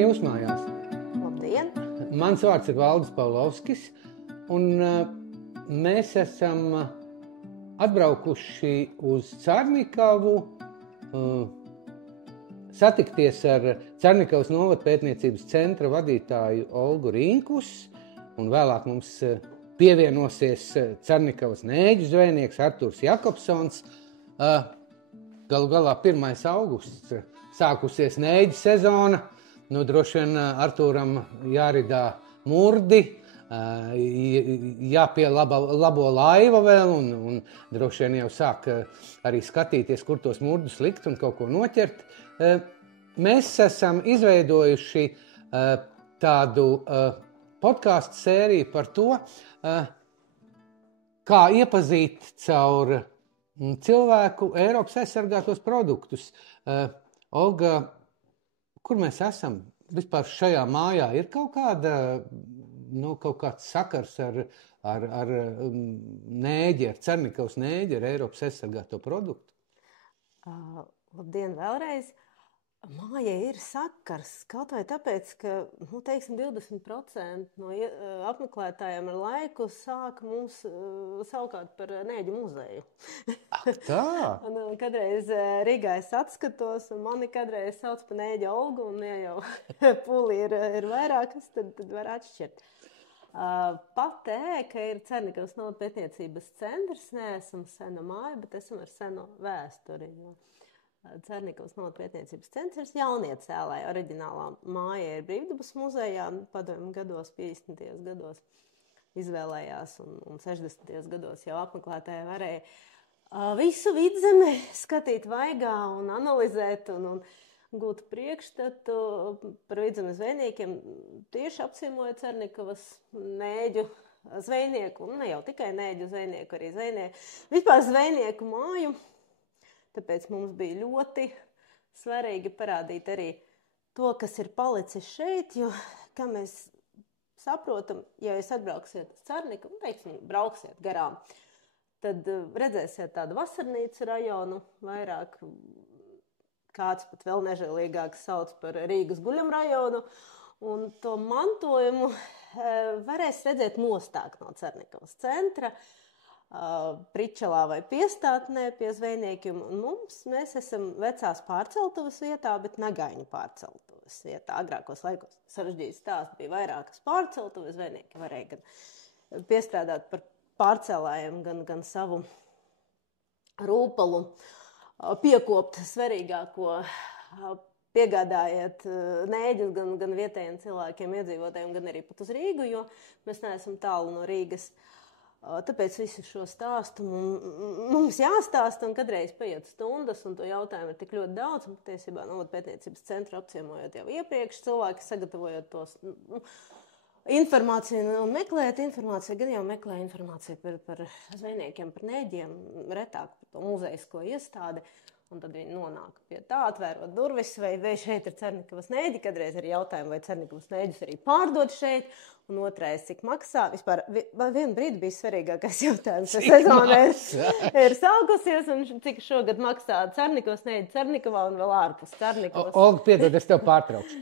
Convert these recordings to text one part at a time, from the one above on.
jūsu mājās. Labdien! Mans vārds ir Valdis Pavlovskis, un mēs esam atbraukuši uz Carnikavu, satikties ar Carnikavas novada pētniecības centra vadītāju Olgu Rīnkus, un vēlāk mums pievienosies Carnikavas nēģu zvejnieks Arturs Jakobsons. Galu galā 1. augusts, sākusies nēģu sezona, nu droši vien Artūram jāridā murdi, jāpielabo laiva vēl, un droši vien jau sāk arī skatīties, kur tos murdus likt un kaut ko noķert. Mēs esam izveidojuši tādu podcastu sēriju par to, kā iepazīt caur cilvēku Eiropas aizsargātos produktus. Olga, kur mēs esam? Vispār šajā mājā ir kaut kāds sakars ar nēģi, ar Carnikavas nēģi, ar Eiropas aizsargāto produktu? Labdien vēlreiz! Mājai ir sakars, kaut vai tāpēc, ka, 20% no apmeklētājiem ar laiku sāka mums saukāt par nēģu muzeju. Tā? Un kadreiz Rīgā es atskatos, un mani kadreiz sauc par nēģu Olgu, un ja jau pūli ir vairākas, tad var atšķirt. Pat ka ir Carnikavas novada pētniecības centrs, neesam sena māja, bet esam ar seno vēsturi. Carnikavas novada pētniecības centrs jaunie cēlāji. Oriģinālā māja ir Brīvdabas muzejā, padomju gados, 50. gados izvēlējās, un 60. gados jau apmeklētāji varēja visu Vidzemi skatīt vaigā un analizēt un gūt priekšstatu par Vidzemes zvejniekiem, tieši apciemojot Carnikavas nēģu zvejnieku, un ne jau tikai nēģu zvejnieku, arī zvejnieku, vispār zvejnieku māju. Tāpēc mums bija ļoti svarīgi parādīt arī to, kas ir palicis šeit, jo, kā mēs saprotam, ja jūs atbrauksiet uz Carnikavu, brauksiet garām, tad redzēsiet tādu vasarnīcu rajonu, vairāk kāds pat vēl nežēlīgāks sauc par Rīgas guļamrajonu, un to mantojumu varēs redzēt nostāk no Carnikavas centra, Pričelā vai piestātnē pie zvejniekiem, un mēs esam vecās pārceltuves vietā, bet Nagaiņu pārceltuves vietā. Agrākos laikos sarežģīts stāsts bija vairākas pārceltuves, zvejnieki varēja gan piestrādāt par pārcēlājiem, gan savu rūpalu piekopt svarīgāko, piegādājiet nēģus gan vietējiem cilvēkiem, iedzīvotājiem, gan arī pat uz Rīgu, jo mēs neesam tālu no Rīgas. Tāpēc visu šo stāstu mums jāstāsta, un kadreiz paiet stundas, un to jautājumu ir tik ļoti daudz, un patiesībā novada pētniecības centru apciemojot jau iepriekš, cilvēki sagatavojot tos informāciju un meklējot informāciju, gan jau meklē informāciju par zvejniekiem, par nēģiem, retāk par to muzejsko iestādi, un tad viņi nonāk pie tā, atvērot durvis, vai šeit ir Carnikavas nēģi, kadreiz ir jautājumi, vai Carnikavas nēģus arī pārdot šeit, un otrais, cik maksā. Vispār vienu brīdi bija svarīgākais jautājums, ka sezona ir sākusies, un cik šogad maksā Carnikavas nēģi Carnikavā un vēl ārpus Carnikavas. Olga, piedod, es tev pārtraukšu.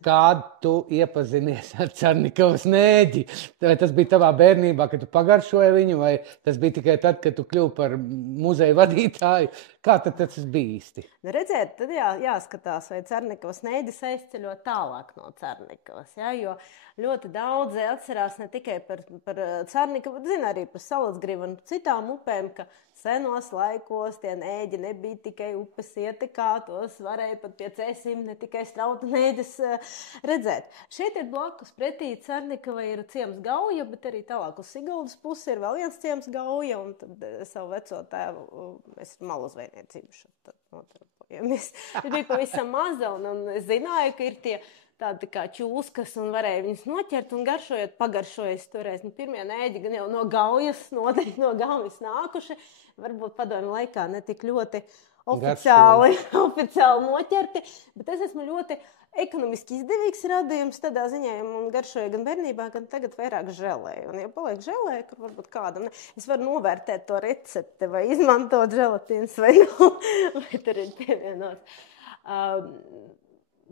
Kādu tu iepazinies ar Carnikavas nēģi? Vai tas bija tavā bērnībā, kad tu pagaršoji viņu, vai tas bija tikai tad, kad tu kļuvi par muzeja vadītāju? Kā tad tas bija īsti? Redzēt, tad jāskatās, vai Carnikavas nēģis aizceļo tālāk no Carnikavas, jo ļoti daudzi atcerās ne tikai par Carnikavu, bet zina arī par Salatsgrivu un citām upēm, ka senos laikos tie nēģi nebija tikai upes ietekā, tos varēja pat pie cēsīm ne tikai strauta nēģis redzēt. Šeit ir blakus pretī Carnikava ir ciems Gauja, bet arī tālāk uz Siguldas pusi ir vēl viens ciems Gauja, un tad savu veco tēvu mēs malu zvejniecību šeit notarpojamies. Es biju pavisam maza, un es zināju, ka ir tie tādi kā čūskas, un varēja viņus noķert, un pagaršojot toreiz. Pirmie nēģi gan jau no Gaujas, noteikti no Gaujas nākuši, varbūt padomju laikā ne tik ļoti oficiāli noķerti, bet es esmu ļoti ekonomiski izdevīgs radījums tādā ziņā, un garšoja gan bērnībā, gan tagad vairāk želēju. Un ja paliek želēja, kur varbūt kādam, es varu novērtēt to recepti, vai izmantot želatīnas, vai nav, vai tur ir pievienot.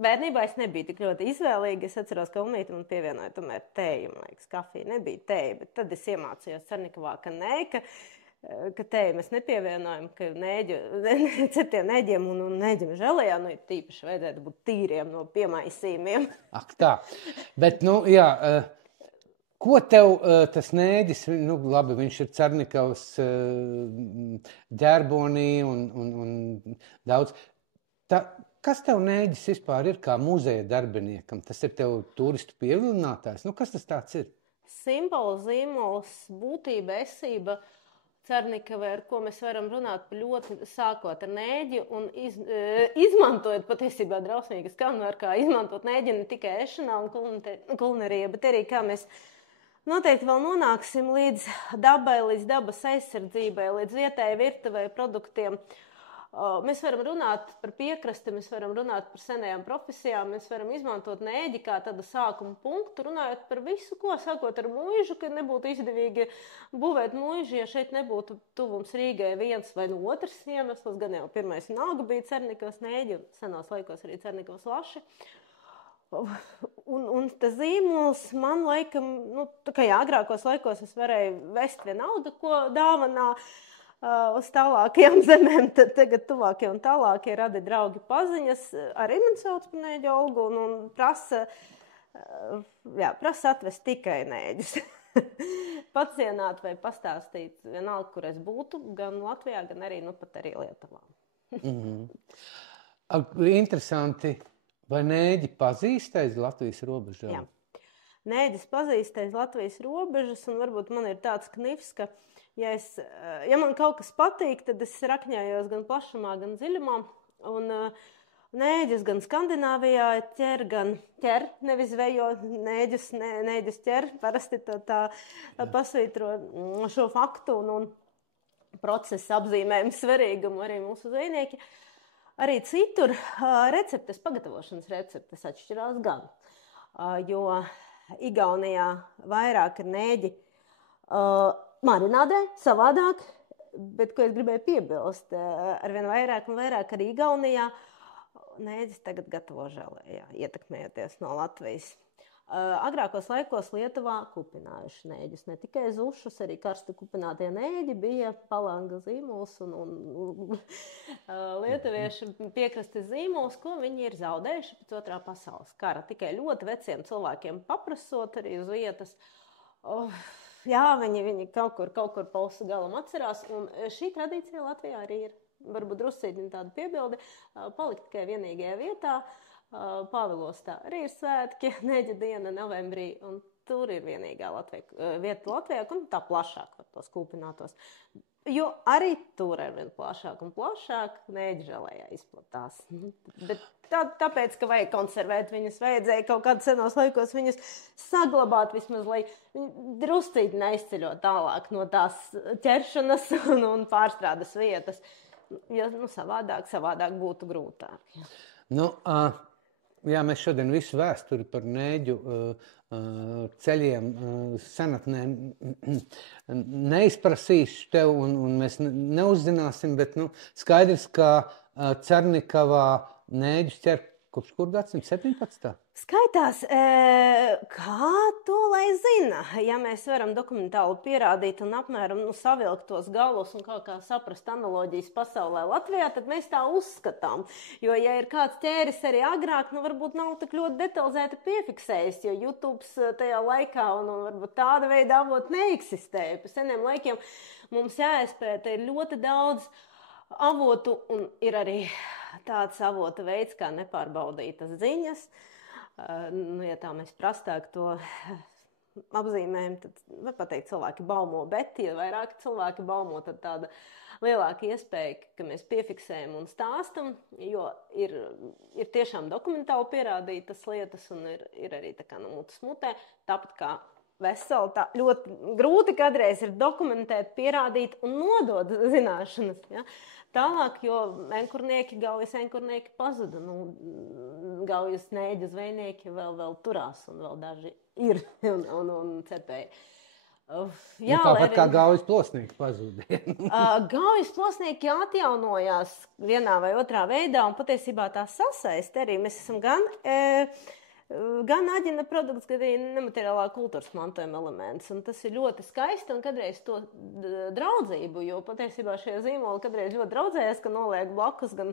bērnībā es nebiju tik ļoti izvēlīga. Es atceros, ka Unīte man pievienoja tomēr tēju, man liekas, kafija nebija tēja, bet tad es iemācījos Cernikavā, ka nē, ka tēju mēs nepievienojam, ka ceptiem neģiem un neģiem želejā, nu, tīpaši vajadzētu būt tīriem no piemaisījumiem. Ak tā, bet, nu, jā... Ko tev tas nēģis, nu labi, viņš ir Cernikavas ģerbonī un daudz. Kas tev nēģis vispār ir kā muzeja darbiniekam? Tas ir tev turistu pievilinātājs? Nu, kas tas tāds ir? Simbols, zīmols, būtība, esība Cernikavē, ar ko mēs varam runāt ļoti sākot ar nēģi un izmantojot patiesībā drausmīgi skan, var kā izmantot nēģi ne tikai ešanā un kulinarijā, bet arī kā mēs noteikti vēl nonāksim līdz dabai, līdz dabas aizsardzībai, līdz vietējai virtuvei produktiem. Mēs varam runāt par piekrasti, mēs varam runāt par senajām profesijām, mēs varam izmantot nēģi kā tādu sākuma punktu, runājot par visu, ko sākot ar mūžu, ka nebūtu izdevīgi būvēt mūžu, ja šeit nebūtu tuvums Rīgai viens vai otrs iemesls, gan jau pirmais vienalga bija Cernikavas nēģi, un senos laikos arī Cernikavas laši. Un tas zīmols man laikam, nu, tā kā agrākos laikos es varēju vest vienalga, ko dāvanā uz tālākajām zemēm, tad tagad tuvākie un tālākie radi draugi paziņas. Arī man sauc par nēģi Olgu un prasa atvest tikai nēģis. Pacienāt vai pastāstīt vienalga, kur es būtu, gan Latvijā, gan arī, nu, pat arī Lietuvā. Interesanti. Vai nēģi pazīst aiz Latvijas robežām? Jā. Nēģis pazīst aiz Latvijas robežas, un varbūt man ir tāds knifs, ka, ja man kaut kas patīk, tad es rakņājos gan plašumā, gan dziļumā, un nēģis gan Skandināvijā ķer, nevis vejo nēģis ķer, parasti tā pasvītro šo faktu un procesu apzīmējumu svarīgumu arī mūsu zvejnieki. Arī citur receptes, pagatavošanas receptes atšķirās gan, jo Igaunijā vairāk ir nēģi marinādē, savādāk, bet, ko es gribēju piebilst, arvien vairāk un vairāk arī Igaunijā nēģis tagad gatavo želejā, ietekmējoties no Latvijas. Agrākos laikos Lietuvā kupinājuši nēģus, ne tikai zušus, arī karsti kupinātie nēģi bija palanga zīmols un lietuviešu piekrastes zīmols, ko viņi ir zaudējuši pēc Otrā pasaules kara. Tikai ļoti veciem cilvēkiem paprasot arī uz vietas. Jā, viņi kaut kur pausa galam atcerās, un šī tradīcija Latvijā arī ir. Varbūt druscīgi tāda piebilde, palikt tikai vienīgajā vietā. Pāvilostā arī ir svētki, nēģa diena novembrī, un tur ir vienīgā vieta Latvijā, un tā plašāk var tos kūpinātos. Jo arī tur ir vien plašāk un plašāk nēģa želejā izplatās. Bet tāpēc, ka vajag konservēt viņus, vajadzēja kaut kādā senos laikos viņus saglabāt vismaz, lai druscīgi neizceļot tālāk no tās ķeršanas un pārstrādes vietas. Jo savādāk būtu grūtāk. Nu, jā, mēs šodien visu vēsturi par nēģu ceļiem senatnē neizprasīšu tev un mēs neuzzināsim, bet skaidrs, ka Cernikavā nēģus ķer kopš kur gadsimta 17. Skaitās, kā to lai zina, ja mēs varam dokumentāli pierādīt un apmēram savilkt tos galus un kaut kā saprast analoģijas pasaulē Latvijā, tad mēs tā uzskatām. Jo, ja ir kāds ķēris arī agrāk, varbūt nav tik ļoti detalizēti piefiksējis, jo YouTube tajā laikā un varbūt tāda veida avot neeksistēja. Pa seniem laikiem mums jāizpēta ir ļoti daudz avotu un ir arī tāds avota veids, kā nepārbaudītas ziņas. Ja tā mēs prastāk to apzīmējam, tad var pateikt, cilvēki baumo, bet, ja vairāk cilvēki baumo, tad tāda lielāka iespēja, ka mēs piefiksējam un stāstam, jo ir tiešām dokumentāli pierādītas lietas un ir arī tā kā no mutes mutē, tāpat kā veseli, tā ļoti grūti kādreiz ir dokumentēt, pierādīt un nodot zināšanas, ja? Tālāk, jo gaujas enkurnieki pazuda, gaujas nēģu zvejnieki vēl turās un vēl daži ir un cepēji. Jā, tāpat kā Gaujas plosnieki pazudīja. Gaujas plosnieki atjaunojās vienā vai otrā veidā, un patiesībā tā sasaiste arī. Mēs esam gan aģina produkts, gan arī nemateriālā kultūras mantojuma elements. Un tas ir ļoti skaisti, un kādreiz to draudzību, jo patiesībā šie zīmoli kādreiz ļoti draudzējas, ka noliek blakus gan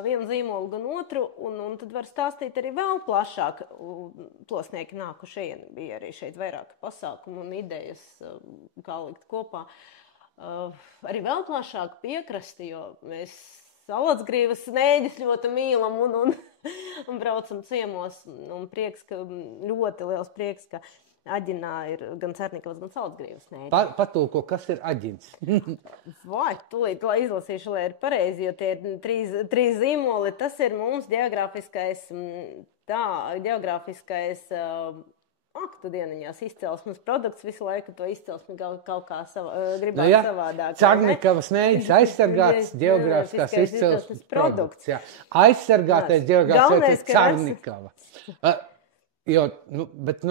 vienu zīmolu, gan otru, un tad var stāstīt arī vēl plašāk. Plosnieki nākušajien bija arī šeit vairāk pasākumu un idejas, kā likt kopā. Arī vēl plašāk piekrasti, jo mēs Salatsgrīvas nēģis ļoti mīlam un braucam ciemos. Un prieks, ļoti liels prieks, ka Aģinā ir gan Cernikavas, gan Salatsgrīvas nēģi. Patulko, kas ir aģins? Vai, tūlīt, lai izlasīšu, lai ir pareizi, jo tie ir trīs zīmoli. Tas ir mums geogrāfiskais aktu dieniņās izcelsmes produkts, visu laiku to izcelsmi kaut kā gribētu savādāk. Cernikavas nēģis aizsargāts geogrāfiskās izcelsmes produkts. Jā. Aizsargātais geogrāfiskais Cernikava. Bet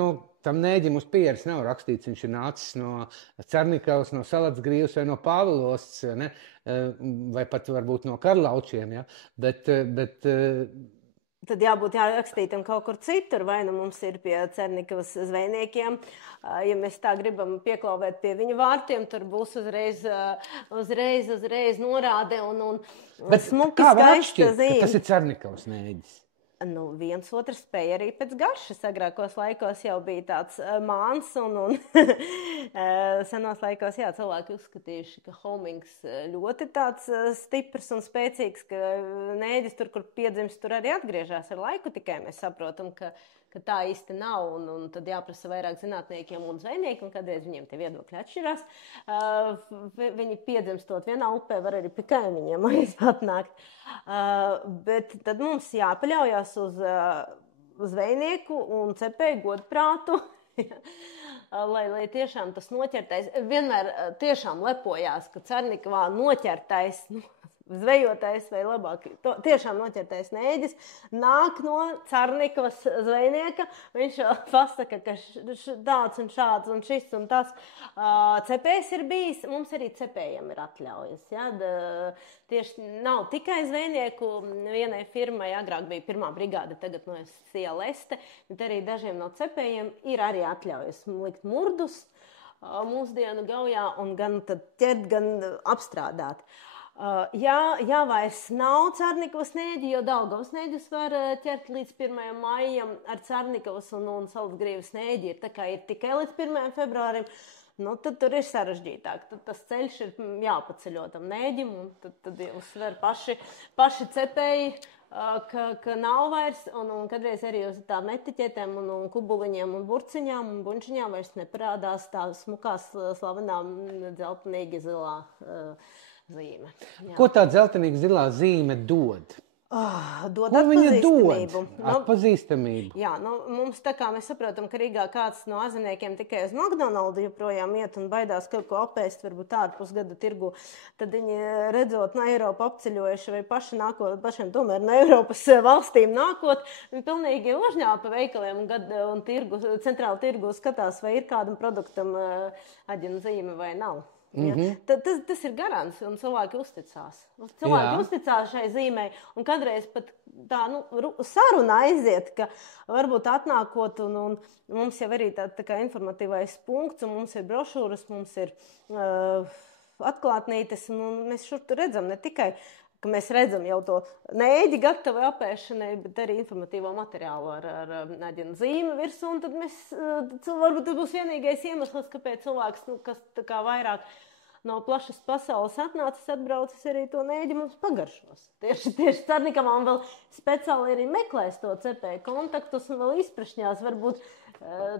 tam nēģim uz pieres nav rakstīts, viņš ir nācis no Cernikavas, no Salatsgrīvas vai no Pāvilosts, ne? Vai pat varbūt no Karlaučiem, ja? Bet tad jābūt jārakstītam kaut kur citur, vai nu mums ir pie Cernikavas zvejniekiem. Ja mēs tā gribam pieklauvēt pie viņu vārtiem, tur būs uzreiz norāde un smuki skaista zīme. Tas ir Cernikavas nēģis. Viens otrs spēja arī pēc garšas. Agrākos laikos jau bija tāds māns un senos laikos, cilvēki uzskatījuši, ka homings ļoti tāds stiprs un spēcīgs, ka nēģis tur, kur piedzimst, tur arī atgriežās ar laiku, tikai mēs saprotam, ka tā īsti nav, un tad jāprasa vairāk zinātniekiem un zvejniekiem, un kādreiz viņiem tie viedokļi atšķirās. Viņi piedzimstot vienā upē var arī pie kaimiņiem atnākt. Bet tad mums jāpaļaujās uz zvejnieku un cepēju godprātu, lai tiešām tas noķertais, vienmēr tiešām lepojās, ka Cernikavā noķertais, zvejotais vai labāk, tiešām noķertais nēģis nāk no Cernikavas zvejnieka. Viņš pasaka, ka tāds un šāds un šis un tas cepējs ir bijis. Mums arī cepējiem ir atļaujas. Ja? Tieši nav tikai zvejnieku. Vienai firmai agrāk bija pirmā brigāde, tagad no Leste, bet arī dažiem no cepējiem ir arī atļaujas likt murdus mūsdienu Gaujā un gan tad ķert, gan apstrādāt. Jā, vairs nav Cernikavas nēģi, jo Daugavas nēģis var ķert līdz 1. maijam, ar Cernikavas un Salatsgrīvas nēģi ir tikai līdz 1. februārim. Tad tur ir sarežģītāk. Tad tas ceļš ir jāpaceļo tam nēģim, un tad uzsver paši cepēji, ka nav vairs, un kadreiz arī uz tām etiķetēm un kubuliņiem un burciņām un buņčiņām vairs neparādās tā smukās slavenā dzeltenīgi zilā zīme. Jā. Ko tā dzeltenīgi zilā zīme dod? Dod atpazīstamību. Atpazīstamību. Jā, mums tā kā mēs saprotam, ka Rīgā kāds no aziniekiem tikai uz McDonaldu joprojām iet un baidās kaut ko apēst, varbūt ārpusgada tirgu, tad viņi redzot no Eiropu apceļojuši vai pašiem tomēr no Eiropas valstīm nākot, viņi pilnīgi uzņāva pa veikaliem un centrāla tirgu skatās, vai ir kādam produktam aģina zīme vai nav. Ja? Tas ir garants, un cilvēki uzticās. Uzticās šai zīmei, un kādreiz pat tā saruna aiziet, ka varbūt atnākot, un mums jau arī tā kā informatīvais punkts, un mums ir brošūras, mums ir atklātnītes, un mēs šur tur redzam ne tikai, ka mēs redzam jau to nēģi gatavu apēšanai, bet arī informatīvo materiālu ar aģina zīmi virsū, un tad varbūt tas būs vienīgais iemesls, kāpēc cilvēks, kas tā kā vairāk no plašas pasaules atbraucis arī to nēģi mums pagaršos. Tieši Cernikavā un vēl speciāli arī meklēs to cepēju kontaktus un vēl izprašņās varbūt.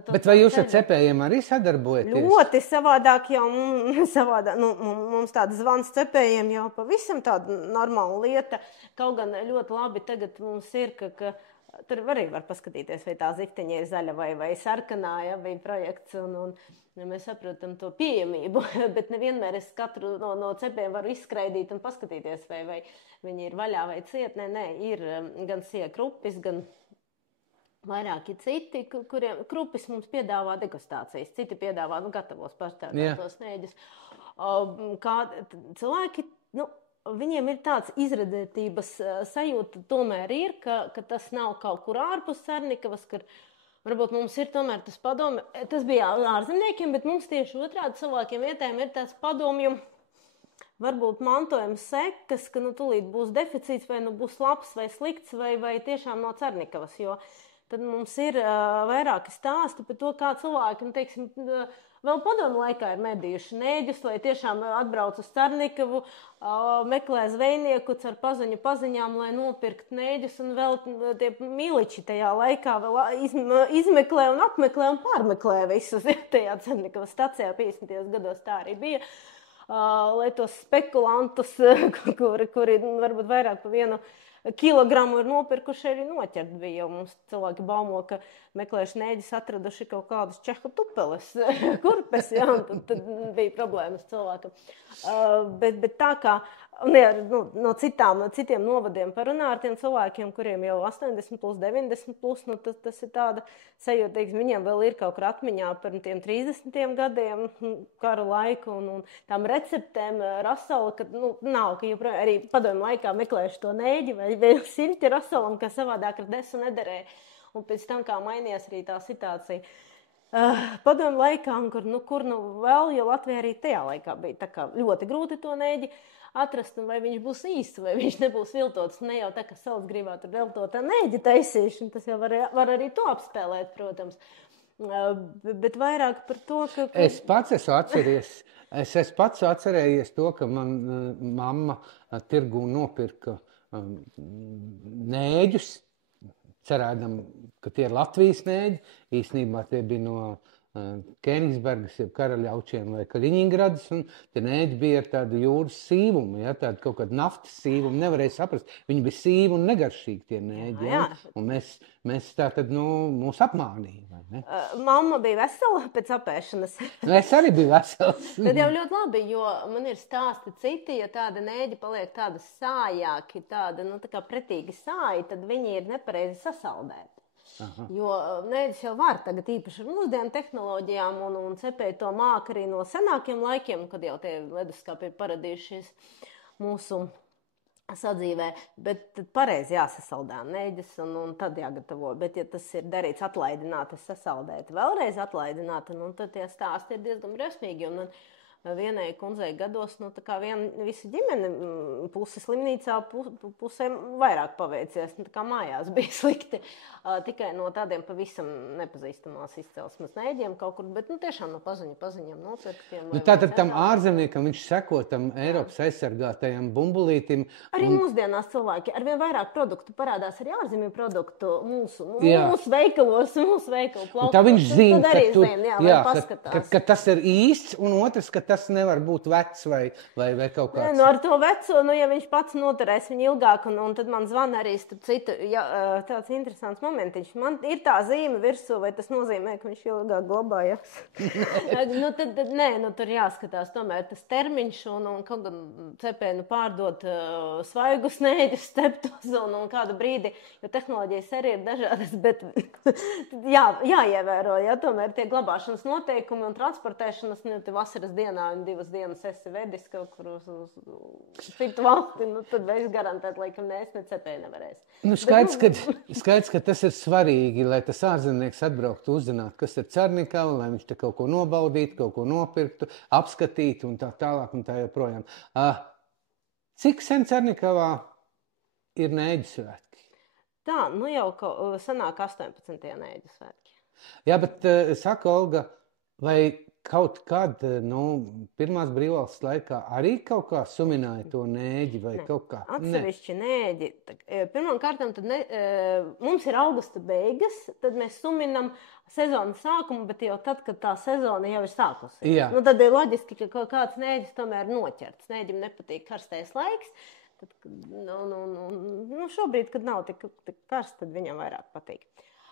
Bet vai jūs ar cepējiem arī sadarbojaties? Ļoti savādāk jau, mums tāda zvans cepējiem jau pavisam tāda normāla lieta. Kaut gan ļoti labi tagad mums ir, ka tur arī var paskatīties, vai tā zifteņa ir zaļa vai sarkanā, ja, vai projekts, un mēs saprotam to pieejamību, bet nevienmēr es katru no cepējiem varu izskraidīt un paskatīties, vai viņi ir vaļā vai ciet. Nē, ir gan siekrupis, gan vairāki citi, kuriem Krupis mums piedāvā degustācijas, citi piedāvā gatavos pašķērtātos nēģus. Cilvēki, viņiem ir tāds izredzētības sajūta, tomēr ir, ka tas nav kaut kur ārpus Cernikavas, kur varbūt mums ir tomēr tas padomi. Tas bija ārzemniekiem, bet mums tieši otrādi cilvēkiem vietējiem ir tāds padomju, varbūt mantojums sekas, ka tūlīt būs deficīts, vai būs labs vai slikts, vai tiešām no Cernikavas, jo tad mums ir vairāki stāsti par to, kā cilvēki, teiksim, vēl padomu laikā ir medījuši nēģus, lai tiešām atbrauc uz Cernikavu, meklē zvejnieku ar paziņām, lai nopirkt nēģus, un vēl tie miliči tajā laikā vēl izmeklē un apmeklē un pārmeklē visus tajā Cernikavas stacijā 50. gados tā arī bija. Lai tos spekulantus, kuri varbūt vairāk pa 1 kilogramu ir nopirkuši, arī noķert bija. Mums cilvēki baumo, ka meklējuši nēģis atraduši kaut kādus čehu tupeles, kurpes, un tad bija problēmas cilvēkam. Bet tā kā no citiem novadiem parunā ar tiem cilvēkiem, kuriem jau 80 plus, 90 plus, tas ir tāda sajūta, teiksim, viņiem vēl ir kaut kur atmiņā par tiem 30 gadiem kara laiku un tām receptēm rasala, ka nav, ka joprojām arī padomju laikā meklējuši to nēģi vai silti rasalam, ka savādāk ar desu nederēja. Un pēc tam, kā mainījās arī tā situācija padomju laikā, kur vēl, jo Latvijā arī tajā laikā bija tā kā ļoti grūti to nēģi atrast, un vai viņš būs īsts, vai viņš nebūs viltots. Ne jau tā, ka sauc gribā tur viltotā nēģi taisīšana, tas jau var arī to apspēlēt, protams. Bet vairāk par to, ka... Es pats esmu atcerējies to, ka man mamma tirgū nopirka nēģus, cerēdam, ka tie ir Latvijas nēģi. Īstenībā tie bija no Kēnigsbergas, jeb Karaļaučiem vai Kaļiņingradas, un tie nēģi bija ar tādu jūras sīvumu, tādu kaut kādu naftas sīvumu, nevarēja saprast. Viņi bija sīvi un negaršīgi tie nēģi, jā. Un mēs tā tad, mūs apmānīja. Mamma bija vesela pēc apēšanas. Es arī biju vesels. Tad jau ļoti labi, jo man ir stāsti citi, ja tāda nēģi paliek tāda sājāki, tāda, tā kā pretīgi sāji, tad viņi ir nepareizi sasaldēti. Aha. Jo nēģis jau var tagad īpaši ar mūsdienu tehnoloģijām un cepēji to māk arī no senākiem laikiem, kad jau tie leduskāpi ir paradījušies mūsu sadzīvē, bet pareizi jāsasaldē nēģis un tad jāgatavo. Bet ja tas ir darīts atlaidināti, sasaldēti, vēlreiz atlaidināti, tad tie stāsti ir diezgan briesmīgi. Un vienai kundzei gados, tā kā visa ģimene, puse slimnīcā, pusē vairāk paveicies, tā kā mājās bija slikti. Tikai no tādiem pavisam nepazīstamās izcelsmes nēģiem kaut kur, bet tiešām no paziņām nopirktiem. Tātad tam ārzemniekam viņš seko tam Eiropas aizsargātajam bumbulītim. Arī mūsdienās cilvēki arvien vairāk produktu parādās, arī ārzemju produktu mūsu veikalos, mūsu veikalu plauktos. Tā viņš zina, ka tas ir īsts, un otrs, ka tas nevar būt vecs vai kaut kāds. Ar to veco, ja viņš pats noturēs viņu ilgāk, un tad man zvana arī, starp citu, tāds interesants momentiņš. Man ir tā zīme virsū, vai tas nozīmē, ka viņš ilgāk glabājas? Tur jāskatās tomēr tas termiņš, un kaut gan cepēnu pārdot svaigus nēģus, steptos un kādu brīdi, jo tehnoloģijas arī ir dažādas, bet jāievēro, tomēr tie glabāšanas noteikumi un transportēšanas, vasaras dienā un 2 dienas esi vedis kaut kur uz citu valsti, tad vairs garantēt, laikam, necepēji nevarēs. Skaidrs, ka tas ir svarīgi, lai tas ārzemnieks atbrauktu uzzināt, kas ir Cernikava, lai viņš te kaut ko nobaudītu, kaut ko nopirktu, apskatītu un tā tālāk un tā joprojām. Cik sen Cernikavā ir nēģu svētki? Tā, jau sanāk 18. nēģu svētki. Jā, bet saka Olga, vai kaut kad, pirmās brīvvalsts laikā arī kaut kā sumināja to nēģi vai kaut kā? Atsevišķi nēģi. Pirmām kārtām mums ir augusta beigas, tad mēs suminam sezonas sākumu, bet jau tad, kad tā sezona jau ir sākusies. Jā. Tad ir loģiski, ka kaut kāds nēģis tomēr noķerts. Nēģim nepatīk karstais laiks. Tad, šobrīd, kad nav tik karsts, tad viņam vairāk patīk.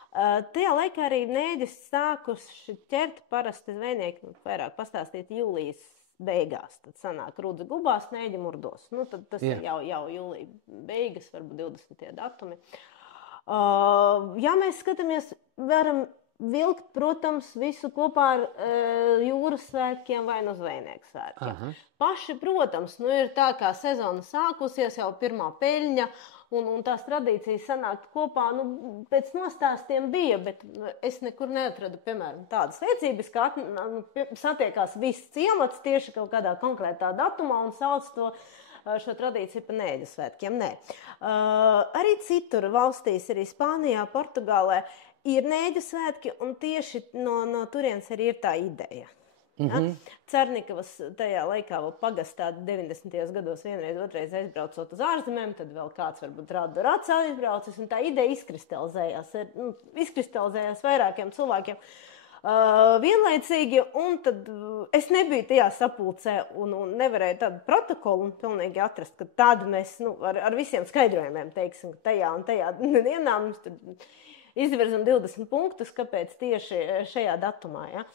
Tajā laikā arī nēģis sākuši ķert parasti zvejnieki, vairāk pastāstīt jūlijas beigās. Tad sanāk rudze gubās, nēģi murdos. Tad tas ir jau jūlija beigas, varbūt 20. datumi. Ja mēs skatāmies, varam vilkt, protams, visu kopā ar jūras svētkiem vai no zvejnieku svētkiem. Paši, protams, ir tā, kā sezona sākusies, jau pirmā peļņa, un tās tradīcijas sanākt kopā, pēc nostāstiem bija, bet es nekur neatradu, piemēram, tādas liecības, ka satiekās viss ciemats tieši kaut kādā konkrētā datumā un sauc šo tradīciju par Nēģu svētkiem. Nē. Arī citur valstīs, arī Spānijā, Portugālē, ir Nēģu svētki, un tieši no turienes arī ir tā ideja. Ja? Cernikavas tajā laikā vēl pagastā 90. gados vienreiz, otrais aizbraucot uz ārzemēm, tad vēl kāds varbūt rāds aizbraucis, un tā ideja izkristalizējās vairākiem cilvēkiem vienlaicīgi, un tad es nebiju tajā sapulcē un nevarēju tādu protokolu un pilnīgi atrast, ka tādu mēs ar visiem skaidrojumiem teiksim, ka tajā un tajā dienā mums tur izvirzam 20 punktus, kāpēc tieši šajā datumā. Ja?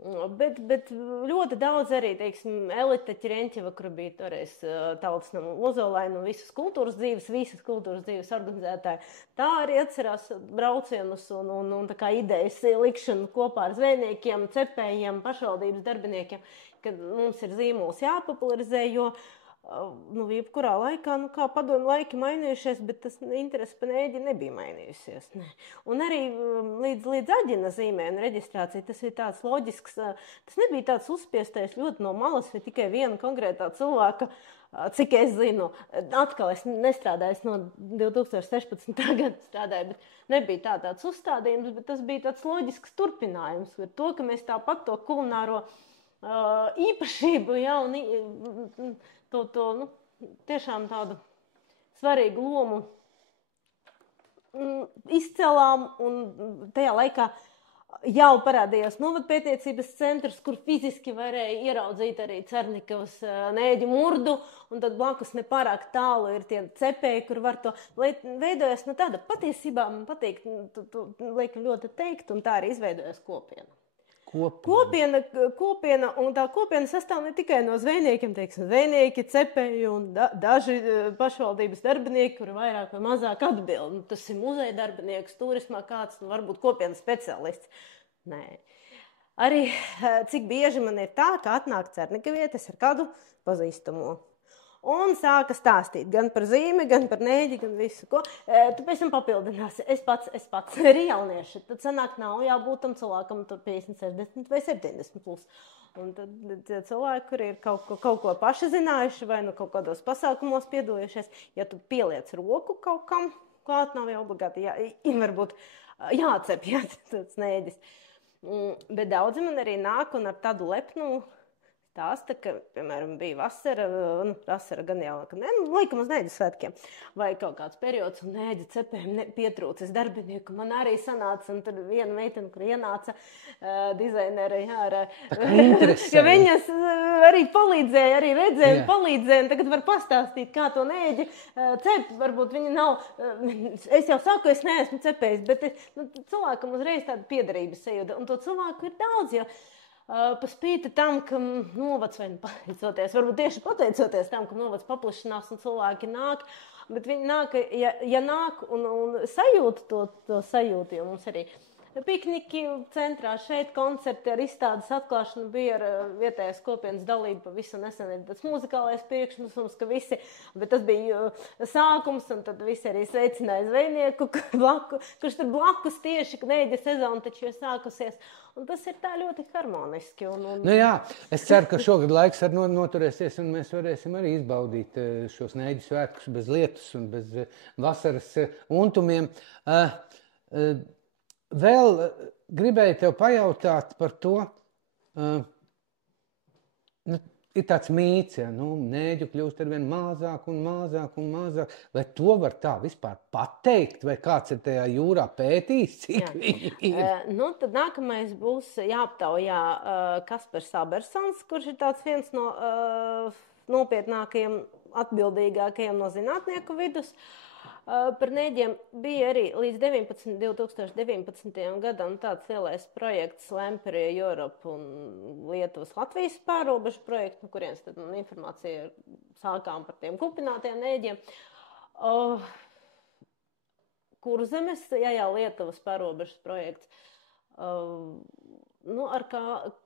Bet ļoti daudz arī, teiksim, Elita Ķireņķeva, kur bija toreiz tautas nama Ozolaina un visas kultūras dzīves organizētāji, tā arī atcerās braucienus un tā kā idejas likšanu kopā ar zvejniekiem, cepējiem, pašvaldības darbiniekiem, kad mums ir zīmols jāpopularizē, jo jebkurā laikā, kā padomu laiki mainījušies, bet tas interesi par Nēģi nebija mainījusies. Ne. Un arī līdz aģina zīmē un reģistrācija, tas ir tāds loģisks, tas nebija tāds uzspiestais ļoti no malas, vai tikai viena konkrētā cilvēka, cik es zinu, atkal es nestrādāju, no 2016. Gada strādāju, bet nebija tāds uzstādījums, bet tas bija tāds loģisks turpinājums ar to, ka mēs tāpat to kulināro īpašību, ja, un to tiešām tādu svarīgu lomu izcelām, un tajā laikā jau parādījās novadpētniecības centrs, kur fiziski varēja ieraudzīt arī Cernikavas Nēģu murdu, un tad blakus nepārāk tālu ir tie cepēji, kur var to veidojas. Tāda patiesībā man patīk, laikam ļoti teikt, un tā arī izveidojas kopiena. Kopiena, un tā kopiena sastāv ne tikai no zvejniekiem, teiksim, zvejnieki, cepēji un daži pašvaldības darbinieki, kuri vairāk vai mazāk atbild. Tas ir muzeja darbinieks, turismā kāds, varbūt kopienas speciālists. Nē. Arī cik bieži man ir tā, ka atnāk cernikavietes ar kādu pazīstamo. Un sāka stāstīt gan par zīmi, gan par Nēģi, gan visu, ko. Tu pēc tam papildināsi, es pats, arī jaunieši. Tad sanāk nav jābūt tam cilvēkam 50, 60 vai 70 plus. Un tad tie cilvēki, kuri ir kaut ko paši zinājuši vai kaut kādos pasākumos piedalījušies, ja tu pieliec roku kaut kam, klāt nav jau obligāti, varbūt jācep, tāds Nēģis. Bet daudzi man arī nāk un ar tādu lepnu stāsta, ka, piemēram, bija vasara gan jau, laikam uz Nēģu svētkiem, vai kaut kāds periods, un Nēģu cepēm pietrūcis darbinieku. Man arī sanāca, un tur viena meitene, kur ienāca dizaineri, jo viņas arī palīdzēja, arī redzēja, palīdzēja, un tagad var pastāstīt, kā to Nēģi cep. Varbūt viņa nav, es jau saku, es neesmu cepējis, bet cilvēkam uzreiz tāda piederības sajūta, un to cilvēku ir daudz, jo pa spīti tam, ka novads vai pateicoties, varbūt tieši pateicoties tam, ka novads paplašinās un cilvēki nāk, bet viņi nāk, ja nāk un sajūt to sajūtu, jo mums arī pikniki centrā šeit koncerti ar izstādes atklāšanu bija ar vietējās kopienas dalību pavisam nesen ir tāds muzikālais priekšnesums, ka visi, bet tas bija sākums, un tad visi arī sveicināja zvejnieku, kurš tur blakus tieši, ka Nēģa sezona taču jau sākusies. Un tas ir tā ļoti harmoniski. Jā, es ceru, ka šogad laiks arī noturēsies, un mēs varēsim arī izbaudīt šos Nēģu svētkus bez lietus un bez vasaras untumiem. Vēl gribēju tev pajautāt par to, ir tāds mīts, ja, Nēģu kļūst arvien mazāk un mazāk un mazāk. Vai to var tā vispār pateikt, vai kāds ir tajā jūrā pētījis, cik viņi ir? Tad nākamais būs jāaptaujā Kaspars Abersons, kurš ir tāds viens no nopietnākajiem, atbildīgākajiem no zinātnieku vidus. Par Nēģiem bija arī līdz 2019. gadam tāds lielais projekts Lemperija Europe un Lietuvas Latvijas pārrobežu projekts, no kurienes tad informācija sākām par tiem kupinātiem Nēģiem. Kurzemes, jau Lietuvas pārobežas projekts. Ar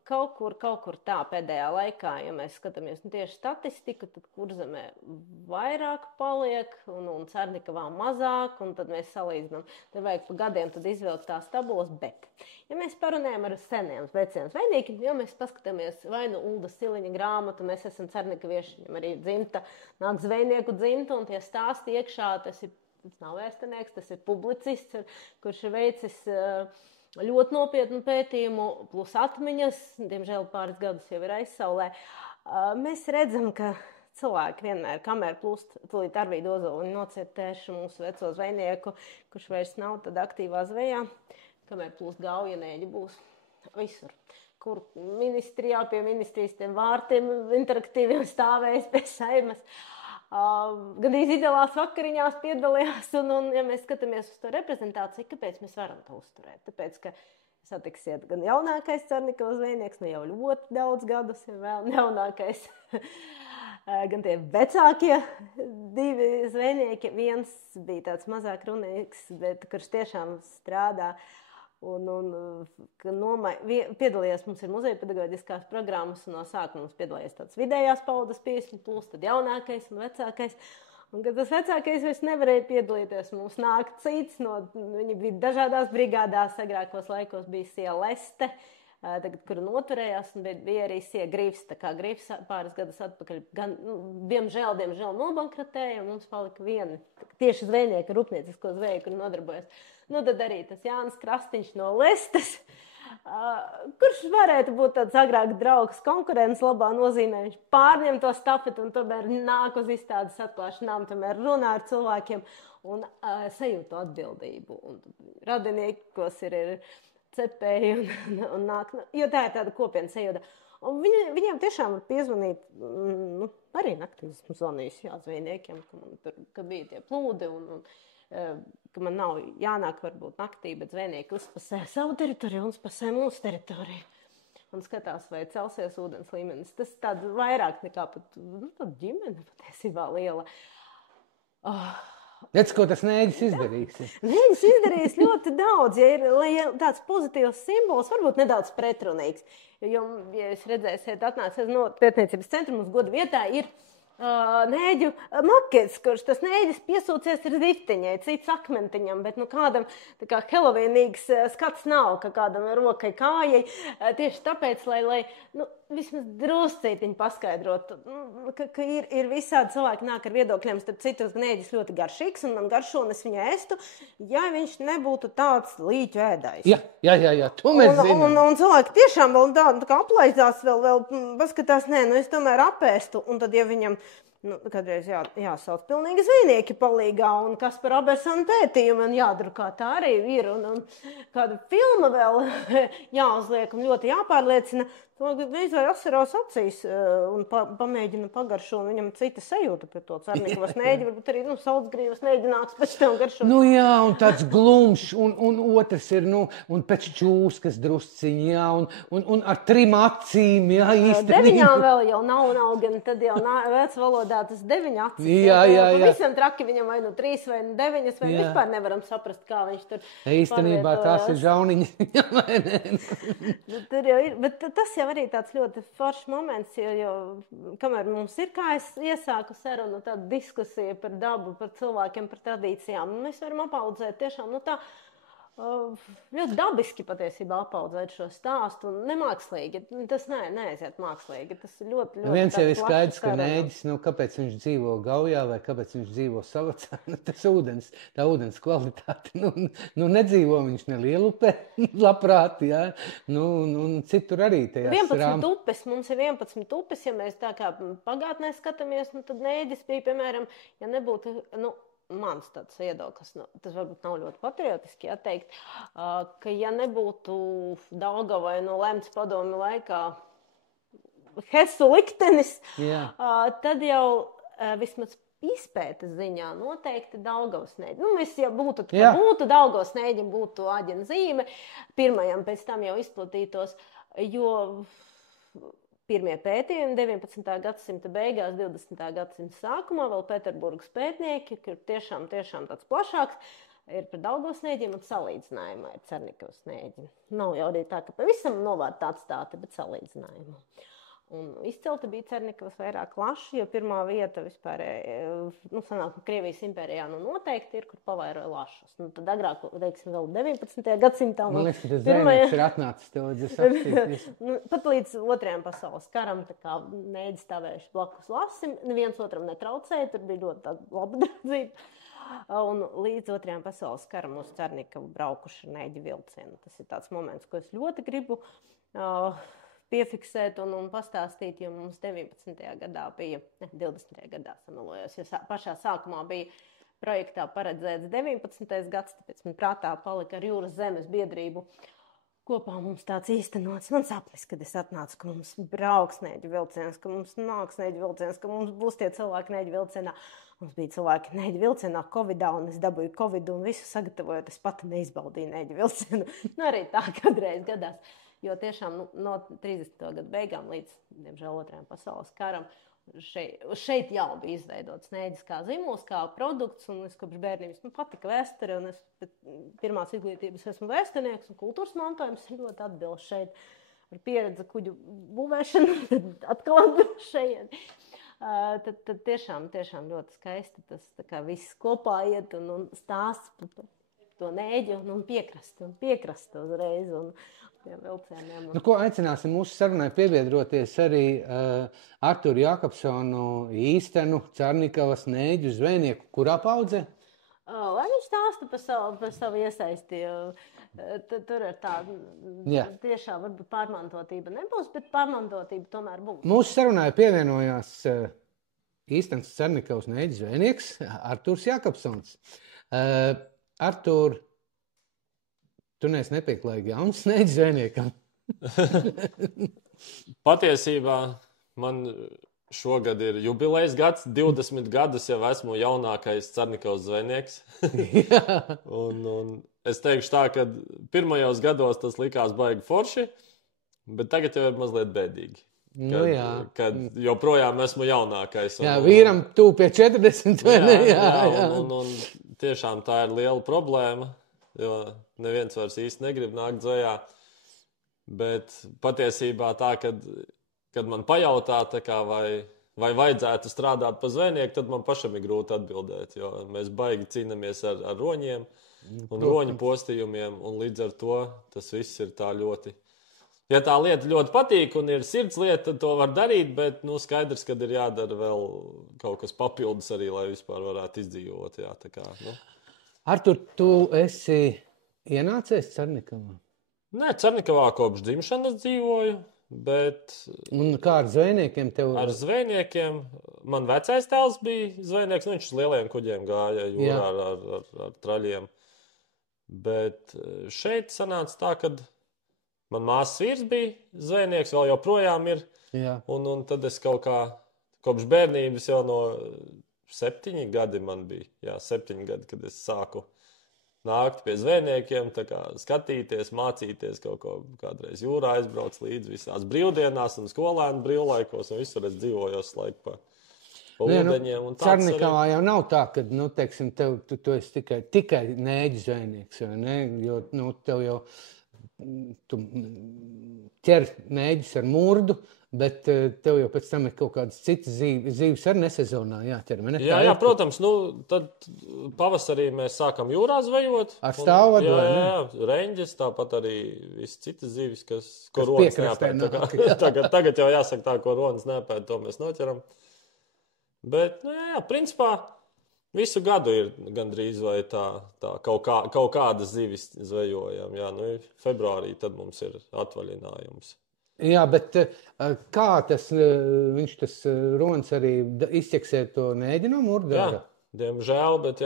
kaut kur tā pēdējā laikā, ja mēs skatāmies tieši statistiku, tad Kurzemē vairāk paliek un Cernikavā mazāk, un tad mēs salīdzinām. Te vajag pa gadiem tad izvilkt tās tabulas, bet, ja mēs parunājam ar seniem, veciem zvejniekiem, ja mēs paskatāmies vai nu Ulda Siliņa grāmatu, mēs esam cernikavieši, viņam arī dzimta, nāk zvejnieku dzimta, un tie stāsti iekšā, tas nav vēsturnieks, tas ir publicists, kurš ir veicis ļoti nopietnu pētījumu, plus atmiņas, diemžēl pāris gadus jau ir aizsaulē. Mēs redzam, ka cilvēki vienmēr, kamēr plūst, tūlīt Arvīdu Ozolu nocietēšu mūsu veco zvejnieku, kurš vairs nav tad aktīvā zvejā, kamēr plūst gaujanēģi būs visur. Kur ministrijā pie ministrijas tiem vārtiem interaktīviem stāvēs pie Saimas. Gandrīz ideālās vakariņās piedalījās, un ja mēs skatāmies uz to reprezentāciju, kāpēc mēs varam to uzturēt? Tāpēc, ka satiksiet gan jaunākais Cernikavas zvejnieks, jau ļoti daudz gadus, ja vēl jaunākais, gan tie vecākie divi zvejnieki. Viens bija tāds mazāk runīgs, bet kurš tiešām strādā. Piedalījās, mums ir muzeja pedagoģiskās programmas, un no sākuma mums piedalījās tāds vidējās paudas piesni, plus tad jaunākais un vecākais. Un, kad tas vecākais vairs nevarēja piedalīties, mums nāk cits, viņi bija dažādās brigādās, agrākos laikos bija Sija Leste, tagad, kur noturējās, un bija arī Sija Grīvs, tā kā Grīvs pāris gadus atpakaļ, gan, diemžēl nobankrotēja, un mums palika viena tieši zvejnieka rūpniecisko zveju, kur nodarbojas. Tad arī tas Jānis Krastiņš no Lestes, kurš varētu būt tāds agrāk draugs konkurences labā nozīmē. Viņš pārņem to stafetu un tomēr nāk uz izstādes atklāšanām, tomēr runā ar cilvēkiem un sajūtu atbildību. Un radiniekos ir cepēji un nāk, jo tā ir tāda kopienas sajūta. Un viņiem tiešām var piezvanīt, arī naktī esmu zvanījusi zvejniekiem, ka bija tie plūdi un ka man nav jānāk varbūt naktī, bet zvejnieki uzpasē savu teritoriju un uzpasē mūsu teritoriju. Un skatās, vai celsies ūdens līmenis. Tas tāds vairāk nekā pat ģimene patiesībā liela. Redz, ko tas Nēģis izdarīs? Nēģis izdarīs ļoti daudz, ja ir tāds pozitīvs simbols, varbūt nedaudz pretrunīgs. Jo, ja jūs redzēsiet, atnāksiet no pētniecības centra, mums goda vietā ir Nēģu makets, kurš tas Nēģis piesūcies ir zifteņai, cits akmentiņam, bet kādam tā kā helovīnīgs skats nav, ka kādam rokai kājai, tieši tāpēc, lai vismaz druscītiņi paskaidrot, ka ir visādi cilvēki nāk ar viedokļiem, starp citos Nēģis ļoti garšīgs, un man garšo, un es viņu ēstu, ja viņš nebūtu tāds līķu ēdājs. Jā, to mēs zinām. Un cilvēki tiešām vēl tā kā aplaizās, vēl paskatās, es tomēr apēstu, un tad, ja viņam kādreiz jāsauc pilnīgi zvejnieki palīgā, un kas par Abersonu pētījumu, un jādrukā tā arī ir, un kāda filma vēl jāuzliek, un ļoti jāpārliecina, to vai asarās acīs un pamēģina pagaršo, un viņam cita sajūta par to Cernikavas Nēģi, varbūt arī saucgrīvas Nēģi nāks pēc tev garšo. Un tāds glumšs, un otrs ir, un pēc čūskas drusciņi, un ar 3 acīm, īstenībā. 9 vēl jau nav, gan tad jau vec valodā tas 9 acīs. Jā. Pavisam traki viņam vai 3 vai 9, vai vispār nevaram saprast, kā viņš tur īstenībā tās ir žauniņas. Tur jau ir, bet tas jau arī tāds ļoti foršs moments, jo kamēr mums ir, kā es iesāku sarunu, tāda diskusija par dabu, par cilvēkiem, par tradīcijām, mēs varam apaudzēt tiešām, tā ļoti dabiski patiesībā apaudzēt šo stāstu, un nemākslīgi. Tas neaiziet mākslīgi. Tas ir ļoti viens jau ir skaidrs, ka Nēģis, kāpēc viņš dzīvo Gaujā vai kāpēc viņš dzīvo Savacā, tas ūdens, tā ūdens kvalitāte, nedzīvo viņš ne Lielupē, labprāt, jā, citur arī tajās 11 upes, mums ir 11 upes, ja mēs tā kā pagātnē skatāmies, tad Nēģis bija, piemēram, ja nebūtu, mans tāds viedoklis, tas varbūt nav ļoti patriotiski jāteikt, ka ja nebūtu Daugavai lemts padomju laikā Hesu liktenis, tad jau vismaz izpētes ziņā noteikti Daugavas Nēģi. Mēs jau būtu Daugavas Nēģi, būtu āģena zīme, pirmajam pēc tam jau izplatītos, jo pirmie pētījumi 19. gadsimta beigās, 20. gadsimta sākumā, vēl Pēterburgas pētnieki, kur tiešām tāds plašāks ir par Daugavsnēģiem un salīdzinājumā ar Cernikavas snēģi. Nav jau arī tā, ka pavisam novārtā atstāti, bet salīdzinājumā. Un izcelta bija Cernikavas vairāk laši, jo pirmā vieta vispār, sanāk, Krievijas impērijā noteikti ir, kur pavairoja lašus. Tad agrāk, teiksim, vēl 19. gadsimtā. Man liekas, ka tas Zēnieks ir atnācis tev pat līdz otrajam pasaules karam, tā kā nēģi stāvējuši blakus lasim, neviens otram netraucēja, tur bija ļoti tāda laba draudzība. Un līdz otrajam pasaules karam uz Cernikavu braukuši ar nēģi vilcienu. Tas ir tāds moments, ko es ļoti gribu piefiksēt un pastāstīt, jo mums 19. gadā bija, 20. gadā samalojos, jo pašā sākumā bija projektā paredzēts 19. gads, tāpēc man prātā palika ar Jūras zemes biedrību. Kopā mums tāds īstenots, man sapnis, kad es atnācu, ka mums brauks nēģi vilciens, ka mums nāks nēģi vilciens, ka mums būs tie cilvēki nēģi vilcienā. Mums bija cilvēki nēģi vilcienā Covidā, un es dabūju Covidu un visu sagatavojot, es pati neizbaudīju nēģi vilcienu. Arī tā kādreiz gadās. Jo tiešām no 30. gadu beigām līdz, diemžēl, otrajam pasaules karam šeit jau bija izveidots nēģis kā zīmols, kā produkts, un es kopš bērnības man patika vēsture, un es pirmās izglītības esmu vēsturnieks, un kultūras mantojums ir ļoti atbilst šeit ar pieredzi kuģu būvēšanu, tad atkal atbilst šeit. Tad tiešām ļoti skaisti tas tā kā viss kopā iet un stāsts par to nēģi un piekrast uzreiz. Ko aicināsim mūsu sarunai piebiedroties arī Arturu Jākapsonu īstenu Cernikavas nēģu zvejnieku, kurā paudzē? Lai viņš stāsta par savu iesaisti, tur ir tāda tiešām varbūt pārmantotība nebūs, bet pārmantotība tomēr būs. Mūsu sarunai pievienojās īstenis Cernikavas nēģu zvejnieks Arturs Jākapsons. Artur, tu neesi nepieklājīgi jauns nēģi zvejniekam. Patiesībā man šogad ir jubilejas gads, 20 gadus jau esmu jaunākais Cernikavas zvejnieks. un es teikšu tā, ka pirmajos gados tas likās baigi forši, bet tagad jau ir mazliet bēdīgi. Kad joprojām esmu jaunākais. Vīram tu pie 40, vai ne? Un tiešām tā ir liela problēma. Jo neviens vairs īsti negrib nākt zvejā. Bet patiesībā tā, kad man pajautā, vai vajadzētu strādāt pa zvejnieku, tad man pašam ir grūti atbildēt, jo mēs baigi cīnāmies ar roņiem un roņu postījumiem, un līdz ar to tas viss ir tā ļoti. Ja tā lieta ļoti patīk un ir sirds lieta, tad to var darīt, bet skaidrs, kad ir jādara vēl kaut kas papildus arī, lai vispār varētu izdzīvot. Jā, tā kā, Artur, tu esi ienācies Cernikavā? Nē, Cernikavā kopš dzimšanas dzīvoju, bet... Un kā ar zvejniekiem tev? Ar zvejniekiem. Man vecais tēls bija zvejnieks, viņš uz lieliem kuģiem gāja jūrā ar traļiem. Bet šeit sanāca tā, kad man māsas vīrs bija zvejnieks, vēl joprojām ir. Un tad es kaut kā kopš bērnības jau no 7 gadi man bija. 7 gadi, kad es sāku nākt pie zvejniekiem, tā kā skatīties, mācīties kaut ko, kādreiz jūrā aizbrauc līdz visās brīvdienās un skolēnu brīvlaikos, un visur es dzīvojos laiku pa ūdeņiem. Cernikavā jau nav tā, ka, teiksim, tu esi tikai nēģi zvejnieks, vai ne? Jo, tev jau tu ķer nēģis ar murdu, bet tev jau pēc tam ir kaut kādas citas zīves arī nesezonā jāķer. Jā, protams, tad pavasarī mēs sākam jūrā zvejot. Ar stāvvadu? Jā, reņģis, tāpat arī visas citas zīves, ko ronis neapēd. Tagad jau jāsaka tā, ko ronis neapēd, to mēs noķeram. Bet, principā, visu gadu ir gandrīz vai tā kaut kādas zivis zvejojam. Februārī tad mums ir atvaļinājums. Jā, bet kā tas ronis arī izķeksē to nēģi no murda? Jā, diemžēl, bet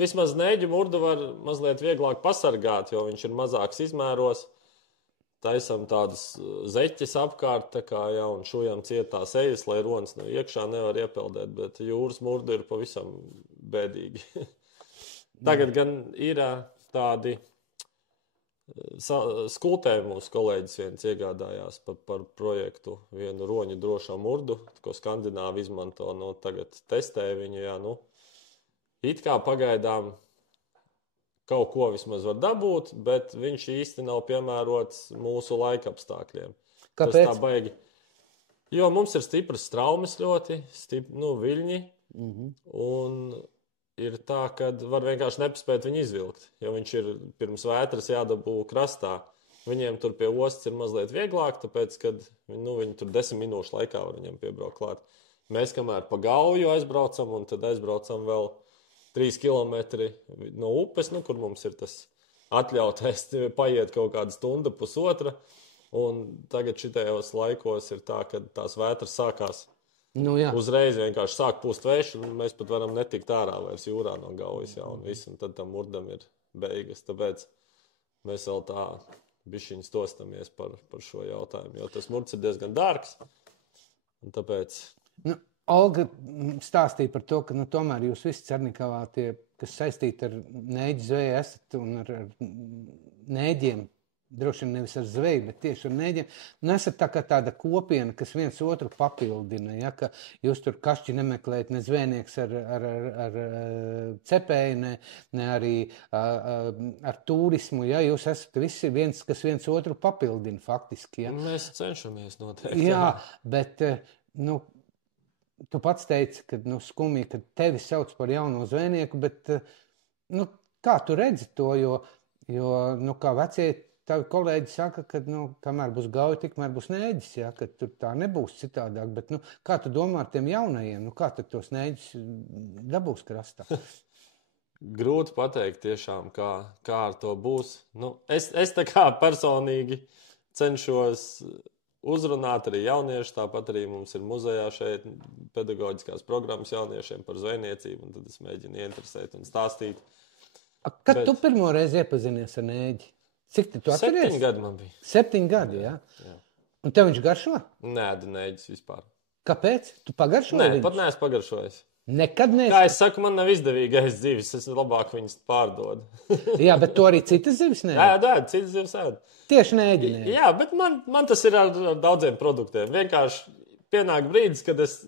vismaz nēģi murdu var mazliet vieglāk pasargāt, jo viņš ir mazāks izmēros. Taisam tādas zeķes apkārt, un šujam cietās ejas, lai ronis iekšā nevar iepeldēt, bet jūras murdu ir pavisam bēdīgi. Tagad gan ir tādi skultē mūsu kolēģis viens iegādājās par projektu vienu roņu drošo murdu, ko Skandināvi izmanto, tagad testē viņu, it kā pagaidām kaut ko vismaz var dabūt, bet viņš īsti nav piemērots mūsu laika apstākļiem. Kāpēc? Tas tā baigi. Jo mums ir stipras traumas ļoti, viļņi, un ir tā, ka var vienkārši nepaspēt viņu izvilkt, jo viņš ir pirms vētras jādabū krastā. Viņiem tur pie ostas ir mazliet vieglāk, tāpēc, kad viņi tur 10 minūšu laikā var viņam piebraukt klāt. Mēs kamēr pa Gauju aizbraucam, un tad aizbraucam vēl 3 kilometri no upes, kur mums ir tas atļautais paiet kaut kāda stunda, pusotra, un tagad šitajos laikos ir tā, ka tās vētras sākās. Uzreiz vienkārši sāk pūst vējš, un mēs pat varam netikt ārā vairs jūrā no Gaujas, un tad tam murdam ir beigas. Tāpēc mēs vēl tā bišķiņ stostamies par šo jautājumu, jo tas murds ir diezgan dārgs, un tāpēc... Olga stāstīja par to, ka tomēr jūs visi Cernikavā tie, kas saistīti ar nēģu zveju esat un ar nēģiem, droši vien nevis ar zveju, bet tieši ar nēģiem, esat tā kā tāda kopiena, kas viens otru papildina, ja, ka jūs tur kašķi nemeklējat ne zvejnieks ar cepēju, ne arī ar turismu, ja, jūs esat visi viens, kas viens otru papildina faktiski. Ja. Mēs cenšamies noteikti. Jā, bet, tu pats teici, ka skumji, ka tevi sauc par jauno zvejnieku, bet kā tu redzi to, jo kā vecie tavi kolēģi saka, ka kamēr būs Gauja, tikmēr būs nēģis, ja, ka tur tā nebūs citādāk, bet kā tu domā ar tiem jaunajiem, kā tad tos nēģis dabūs krastā? Grūti pateikt tiešām, kā ar to būs. Es tā kā personīgi cenšos uzrunāt arī jaunieši, tāpat arī mums ir muzejā šeit pedagoģiskās programmas jauniešiem par zvejniecību, un tad es mēģinu ieinteresēt un stāstīt. Kad tu pirmo reizi iepazinies ar nēģi? Cik tu atceries? 7 gadi man bija. 7 gadi, jā? Un tev viņš garšo? Nē, nēģis vispār. Kāpēc? Tu pagaršoji? Nē, pat neesmu pagaršojis. Nekad neesi? Kā es saku, man nav izdevīgi ēst zivis, es labāk viņas pārdodu. Jā, bet tu arī citas zivis neēd? Jā, citas zivis ēd. Tieši nēģi neēd? Jā, bet man tas ir ar daudziem produktiem. Vienkārši pienāk brīdis, kad es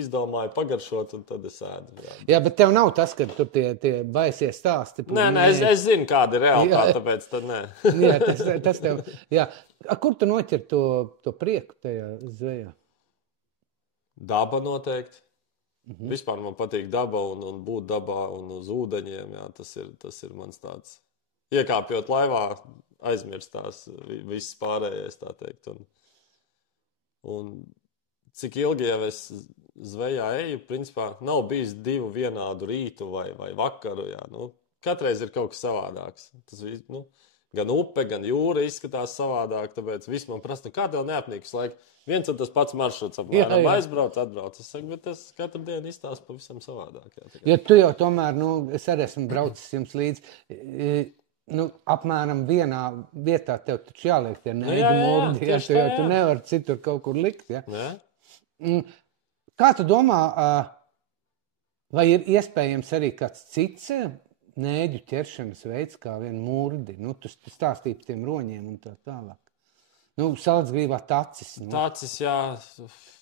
izdomāju pagaršot, un tad es ēdu. Jā, bet tev nav tas, ka tur tie baisie stāsti. Nē, es zinu, kāda ir realitāte, tāpēc tad nē. Jā, tas tev, jā. Kur tu noķer to prieku tajā zvejā? Daba noteikti. Vispār man patīk daba un būt dabā un uz ūdeņiem, jā, tas ir mans tāds. Iekāpjot laivā, aizmirstās viss pārējais, tā teikt. Un cik ilgi jau es zvejā eju, principā nav bijis 2 vienādu rītu vai vakaru. Jā. Katreiz ir kaut kas savādāks. Tas, gan upe, gan jūra izskatās savādāk, tāpēc viss man prasa, kā tev neapnīk visu laiku. Viens un tas pats maršruts apmēram aizbrauc, atbrauc. Es saku, bet tas katru dienu izstāsta pavisam savādāk. Jā, jo tu jau tomēr, es arī esmu braucis jums līdzi. Apmēram vienā vietā tev taču jāliek tie nēģu murdi, jo tu nevari citur kaut kur likt. Ja? Kā tu domā, vai ir iespējams arī kāds cits nēģu ķeršanas veids kā vien murdi? Tu stāstīji par tiem roņiem un tā tālāk. Salacgrīvā tacis. Tacis, jā.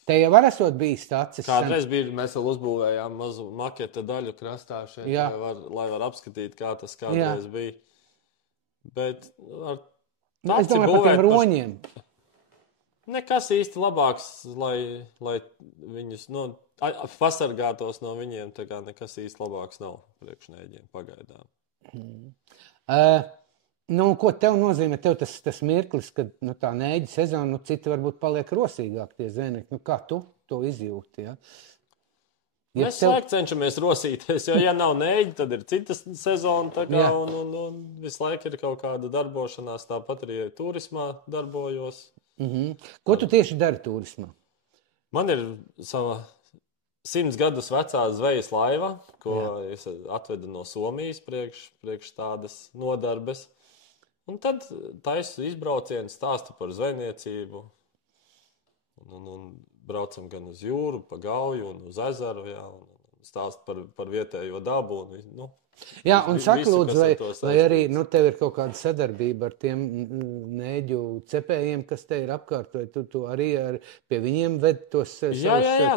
Te jau var esot bijis tacis. Kādreiz bija, mēs vēl uzbūvējām mazu maketa daļu krastā šeit, lai var apskatīt, kā tas kādreiz bija. Bet ar taci es domāju par tiem roņiem. Nekas īsti labāks, lai viņus pasargātos no viņiem, tā kā nekas īsti labāks nav priekšnēģiem pagaidām. Ko tev nozīmē? Tev tas mirklis, kad tā nēģa sezona, citi varbūt paliek rosīgāk tie zvejnieki. Kā tu to izjūti? Ja? Mēs cenšamies rosīties, jo ja nav nēģi, tad ir citas sezona, tā kā, un visu laiku ir kaut kāda darbošanās, tāpat arī turismā darbojos. Ko tu tieši dari turismā? Man ir sava 100 gadus vecā zvejas laiva, ko es atvedu no Somijas priekš tādas nodarbes. Un tad taisu izbraucienu, stāstu par zvejniecību. Un braucam gan uz jūru, pa Gauju un uz ezeru, un stāstu par vietējo dabu. Jā, un saka, Visu, lūdzu, kas ar to vai arī saistīts. tev ir kaut kāda sadarbība ar tiem nēģu cepējiem, kas te ir apkārt, vai tu arī pie viņiem ved tos savus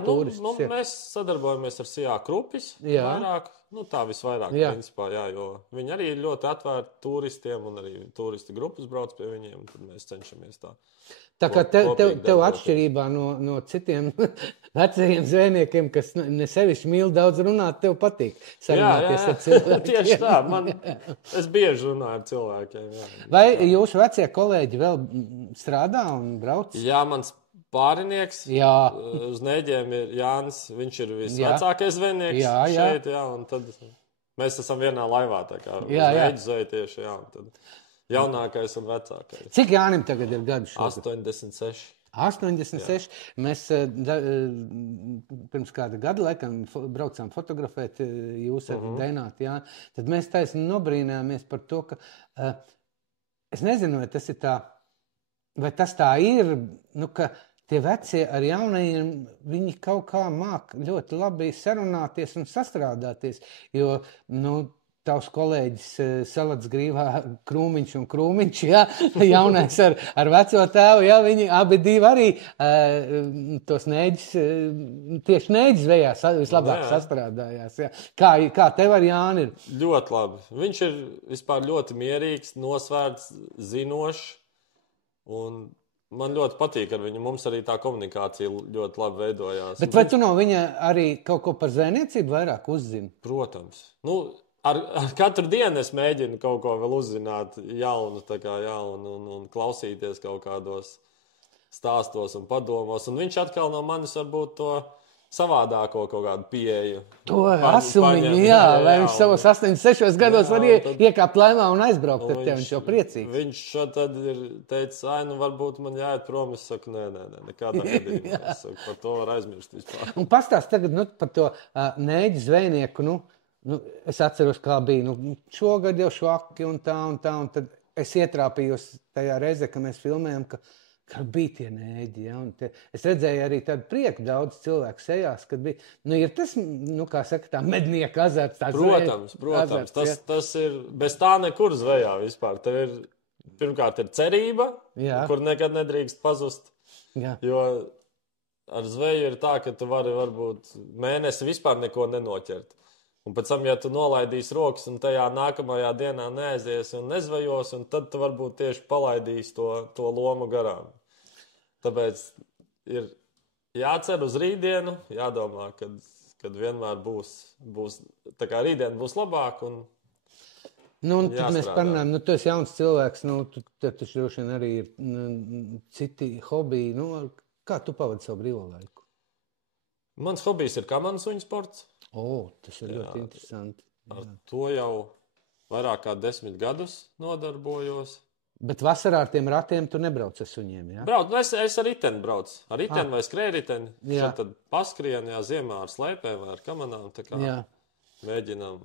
turistus? Mēs sadarbojamies ar Sijā Krupis vairāk. Tā visvairāk, principā, jo viņi arī ir ļoti atvērti turistiem, un arī turistu grupas brauc pie viņiem, tad mēs cenšamies tā. Tā kā tev atšķirībā no citiem vecajiem zvejniekiem, kas ne sevišķi mīl daudz runāt, tev patīk sarunāties ar cilvēkiem. Tieši tā, es bieži runāju ar cilvēkiem. Jā. Vai jūsu vecie kolēģi vēl strādā un brauc? Jā, mans pārinieks uz Nēģiem ir Jānis, viņš ir visvecākais zvejnieks šeit, un tad mēs esam vienā laivā, tā kā uz Nēģu zveju tieši, un tad jaunākais un vecākais. Cik Jānim tagad ir gadu šogad? 86. 86. Mēs pirms kāda gada laikam braucām fotografēt jūs ar Daināti, tad mēs taisni nobrīnājāmies par to, ka es nezinu, vai tas tā ir, ka tie vecie ar jaunajiem, viņi kaut kā māk ļoti labi sarunāties un sastrādāties, jo, tavs kolēģis Salats Grīvā Krūmiņš un Krūmiņš, jaunais ar veco tēvu, viņi abi divi arī tos nēģis, tieši nēģis vējās vislabāk sastrādājās. Kā tev ar Jāni ir? Ļoti labi. Viņš ir vispār ļoti mierīgs, nosvērts, zinošs, un man ļoti patīk ar viņu. Mums arī tā komunikācija ļoti labi veidojās. Bet vai tu no viņa arī kaut ko par zvejniecību vairāk uzzini? Protams. Ar katru dienu es mēģinu kaut ko vēl uzzināt jaunu, un klausīties kaut kādos stāstos un padomos. Un viņš atkal no manis varbūt to savādāko kaut kādu pieeju. To asumiņu, lai viņš savos 86 gados var iekāpt laivā un aizbraukt ar tevi, viņš jau priecīgs. Viņš tad ir teicis, varbūt man jāiet prom. Es saku, nē, nekādā gadījumā. Es saku, par to var aizmirst vispār. Un pastāst tagad par to nēģu zvejnieku, es atceros, kā bija, šogad jau švaki un tā, un tad es ietrāpījos tajā reizē, ka mēs filmējam, ka bija tie nēģi, es redzēju arī tādu prieku daudz cilvēku sejās, kad bija, ir tas, kā saka, tā mednieka azarts. Protams, azarts, tas ir, bez tā nekur zvejā vispār. Tev ir, pirmkārt, ir cerība, kur nekad nedrīkst pazust, jo ar zveju ir tā, ka tu vari varbūt mēnesi vispār neko nenoķert. Un pēc tam, ja tu nolaidīsi rokas un tajā nākamajā dienā neaizies un nezvejos, un tad tu varbūt tieši palaidīsi to lomu garām. Tāpēc ir jācer uz rītdienu, jādomā, kad vienmēr būs tā kā rītdiena būs labāk. Un tad mēs parunājam, tu esi jauns cilvēks, tad taču droši vien arī ir citi hobiji. Kā tu pavadi savu brīvo laiku? Mans hobijs ir kamanu suņu sports. Tas ir ļoti interesanti. Ar to jau vairāk kā 10 gadus nodarbojos. Bet vasarā ar tiem ratiem tu nebrauc ar suņiem, jā? Es ar riteni braucu. Ar riteni vai skrējriteni. Tad paskrien, ziemā ar slēpēm vai ar kamanām. Tā kā mēģinām.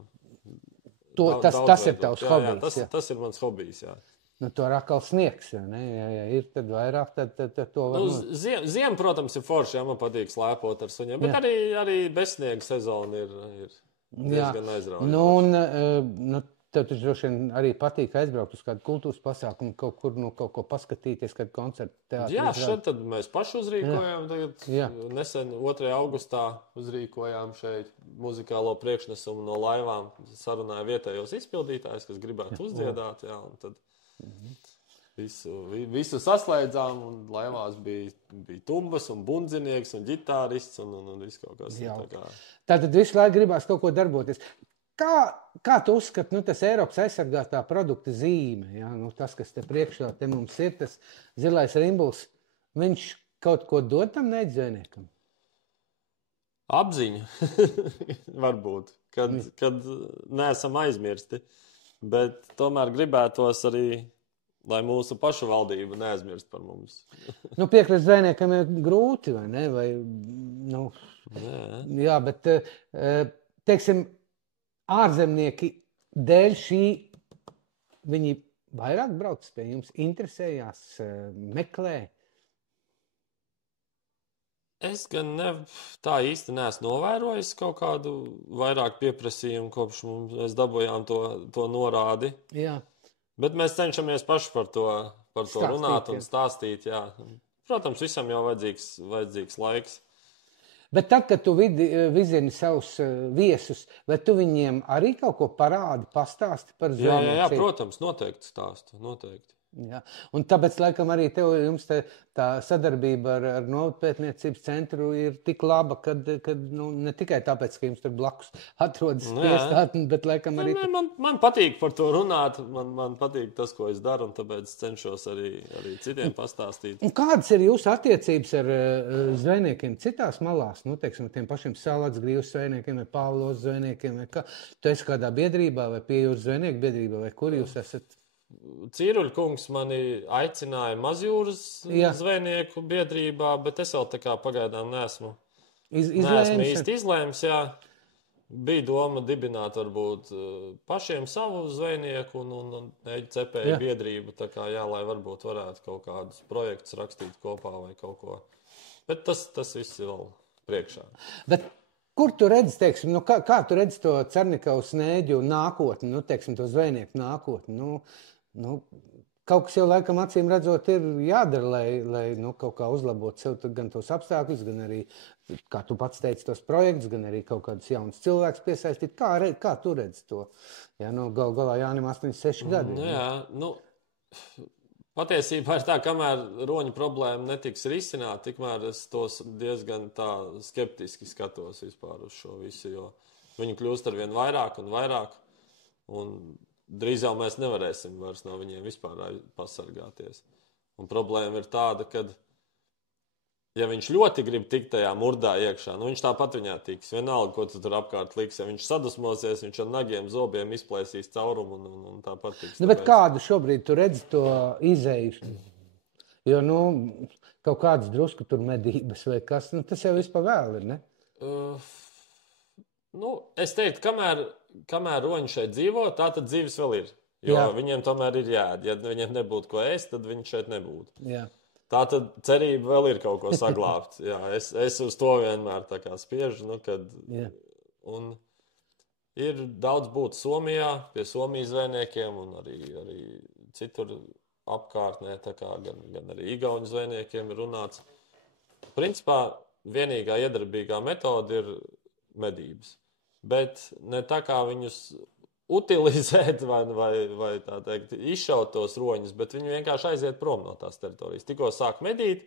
Tas ir tavs hobijs. Tas ir mans hobijs, jā. To ar atkal sniegs, ja ir tad vairāk, tad to var... Ziema, protams, ir forši, man patīk slēpot ar suņiem, bet arī bezsniega sezona ir diezgan aizraujoša. Tev taču droši vien arī patīk aizbraukt uz kādu kultūras pasākumu, kaut ko paskatīties, kādu koncertu teātri. Jā, šeit tad mēs paši uzrīkojām. Nesen 2. augustā uzrīkojām šeit muzikālo priekšnesumu no laivām. Sarunāja vietējos izpildītājus, kas gribētu uzdziedāt, un tad visu saslēdzām, un laivās bija tumbas un bundzinieks un ģitārists un viss kaut kas. Tātad visu laiku gribās kaut ko darboties. Kā tu uzskati, tas Eiropas aizsargātā produkta zīme, tas, kas te priekšā te mums ir, tas zilais rimbuls, viņš kaut ko dod tam nēģzvejniekam? Apziņa, varbūt, kad neesam aizmirsti. Bet tomēr gribētos arī, lai mūsu pašu valdība neaizmirst par mums. Piekrist zvejniekam ir grūti, vai ne? Jā, bet, teiksim, ārzemnieki dēļ šī, viņi vairāk brauc pie jums, interesējās, meklē? Es gan tā īsti neesmu novērojis kaut kādu vairāk pieprasījumu, kopš mēs dabūjām to norādi. Jā. Bet mēs cenšamies paši par to Stāstīt, runāt un jā. stāstīt. Jā. Protams, visam jau vajadzīgs laiks. Bet tad, kad tu vizini savus viesus, vai tu viņiem arī kaut ko parādi, pastāsti par zvejniecību? Jā, protams, noteikti stāstu, noteikti. Jā. Un tāpēc, laikam, arī jums tā sadarbība ar Novadpētniecības centru ir tik laba, kad ne tikai tāpēc, ka jums tur blakus atrodas iestātne, bet, laikam, arī... Man patīk par to runāt, man patīk tas, ko es daru, un tāpēc cenšos arī citiem pastāstīt. Un kādas ir jūsu attiecības ar zvejniekiem citās malās? Nu, teiksim, tiem pašiem Salats grīvas zvejniekiem vai Pāvlos zvejniekiem, vai kā? Tu esi kādā biedrībā vai Piejūras zvejnieku biedrībā, vai kur jūs esat? Cīruļkungs mani aicināja Mazjūras zvejnieku biedrībā, bet es vēl tā kā pagaidām neesmu īsti izlēmis. Jā. Bija doma dibināt varbūt pašiem savu zvejnieku un cepēju biedrību, tā kā lai varbūt varētu kaut kādus projektus rakstīt kopā vai kaut ko. Bet tas viss ir vēl priekšā. Bet kur tu redzi, teiksim, kā tu redzi to Cernikavas Nēģu nākotni, teiksim, to zvejnieku nākotni? Kaut kas jau laikam acīm redzot ir jādara, lai kaut kā uzlabotu sev gan tos apstākļus, gan arī, kā tu pats teici, tos projektus, gan arī kaut kādus jaunus cilvēkus piesaistīt. Kā tu redzi to? Jā, gal galā Jānim 86 gadi. Patiesībā ir tā, kamēr roņu problēma netiks risināta, tikmēr es tos diezgan tā skeptiski skatos vispār uz šo visu, jo viņi kļūst arvien vairāk un vairāk, un drīz jau mēs nevarēsim vairs no viņiem vispār pasargāties. Un problēma ir tāda, ka, ja viņš ļoti grib tikt tajā murdā iekšā, viņš tāpat viņā tiks. Vienalga, ko tu tur apkārt liks. Ja viņš sadusmosies, viņš ar nagiem zobiem izplēsīs caurumu un tāpat tiks. Bet kādu šobrīd tu redzi to izēju? Jo, kaut kādas drusku tur medības vai kas, tas jau vispār vēl ir, ne? Es teiktu, kamēr roņi šeit dzīvo, tā tad dzīves vēl ir. Jo viņiem tomēr ir jāēd. Ja viņiem nebūtu ko ēst, tad viņi šeit nebūtu. Jā. Tā tad cerība vēl ir kaut ko saglābt. Jā, es uz to vienmēr tā kā spiežu. Un ir daudz būt Somijā, pie Somijas zvejniekiem un arī citur apkārtnē, tā kā gan arī igauņu zvejniekiem ir runāts. Principā vienīgā iedarbīgā metode ir medības. Bet ne tā kā viņus utilizēt vai tā teikt, izšaut tos roņus, bet viņi vienkārši aiziet prom no tās teritorijas. Tikko sāk medīt,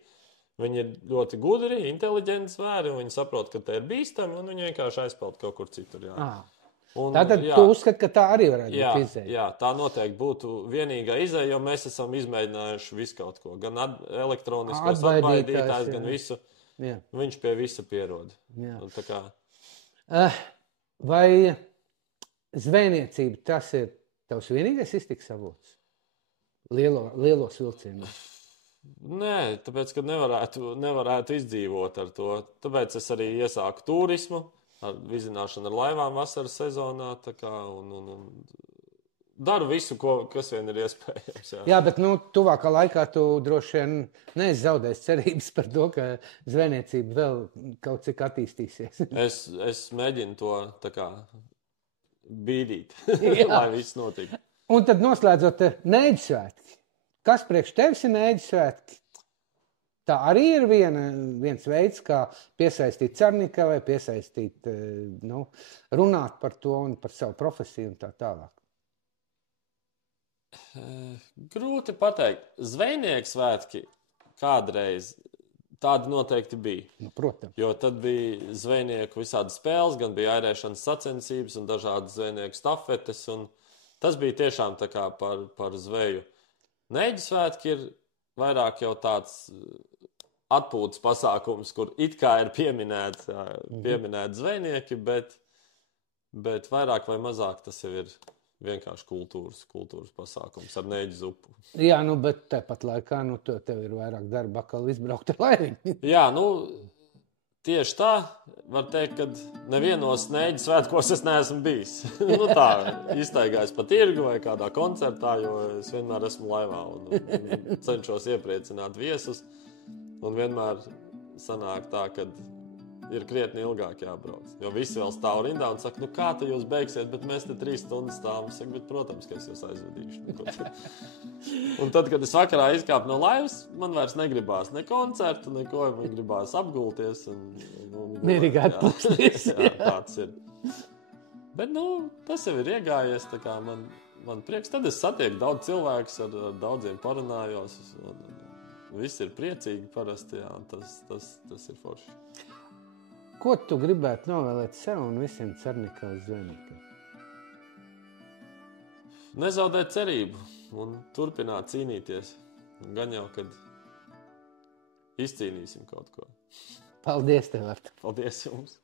viņi ir ļoti gudri, inteliģenti zvēri, un viņi saprot, ka te ir bīstami, un viņi vienkārši aizpeld kaut kur citur. Tātad tu uzskati, ka tā arī varētu būt izēja? Jā, tā noteikti būtu vienīgā izēja, jo mēs esam izmēģinājuši visu kaut ko. Gan elektroniskos atbaidītājs, gan visu. Jā. Viņš pie visa pierod. Tā kā... Vai zvejniecība tas ir tavs vienīgais iztiks avots? Lielos vilcienos? Nē, tāpēc, ka nevarētu izdzīvot ar to. Tāpēc es arī iesāku turismu, ar vizināšanu ar laivām vasaras sezonā, tā kā, un daru visu, kas vien ir iespējams. Jā, bet tuvākā laikā tu droši vien neesi zaudējis cerības par to, ka zvejniecība vēl kaut cik attīstīsies. Es mēģinu to tā kā bīdīt, lai viss notika. Un tad noslēdzot Nēģu svētki. Kas priekš tevis ir Nēģu svētki? Tā arī ir viens veids, kā piesaistīt Cernikavai, piesaistīt, runāt par to un par savu profesiju un tā tālāk. Grūti pateikt. Zvejnieku svētki kādreiz tādi noteikti bija. Protams. Jo tad bija zvejnieku visādi spēles, gan bija airēšanas sacensības un dažādas zvejnieku stafetes. Tas bija tiešām tā kā par zveju. Nēģu svētki ir vairāk jau tāds atpūtas pasākums, kur it kā ir pieminēti zvejnieki, bet vairāk vai mazāk tas jau ir vienkārši kultūras pasākums ar Nēģu zupu. Jā, bet tāpat laikā tev ir vairāk darba, kā izbraukt ar laiviņu. Jā, tieši tā var teikt, ka nevienos Nēģu svētkos es neesmu bijis. Tā, iztaigājis pa tirgu vai kādā koncertā, jo es vienmēr esmu laivā un cenšos iepriecināt viesus. Un vienmēr sanāk tā, ka ir krietni ilgāk jābrauc. Jo visi vēl stāv rindā un saka, kā tu jūs beigsiet, bet mēs te 3 stundas stāvam. Saka, bet, protams, ka es jūs aizvedīšu. Un tad, kad es vakarā izkāpu no laivas, man vairs negribās ne koncertu, neko, man gribās apgulties. Mierīgi atpūsties. Jā, tāds ir. Bet, tas jau ir iegājies, tā kā man prieks. Tad es satieku daudz cilvēkus, ar daudziem parunājos. Visi ir priecīgi parasti, jā, tas ir forši. Ko tu gribētu novēlēt sev un visiem Cernikavas zvejniekiem? Nezaudēt cerību un turpināt cīnīties. Gan jau, kad izcīnīsim kaut ko. Paldies tev, Artur. Paldies jums.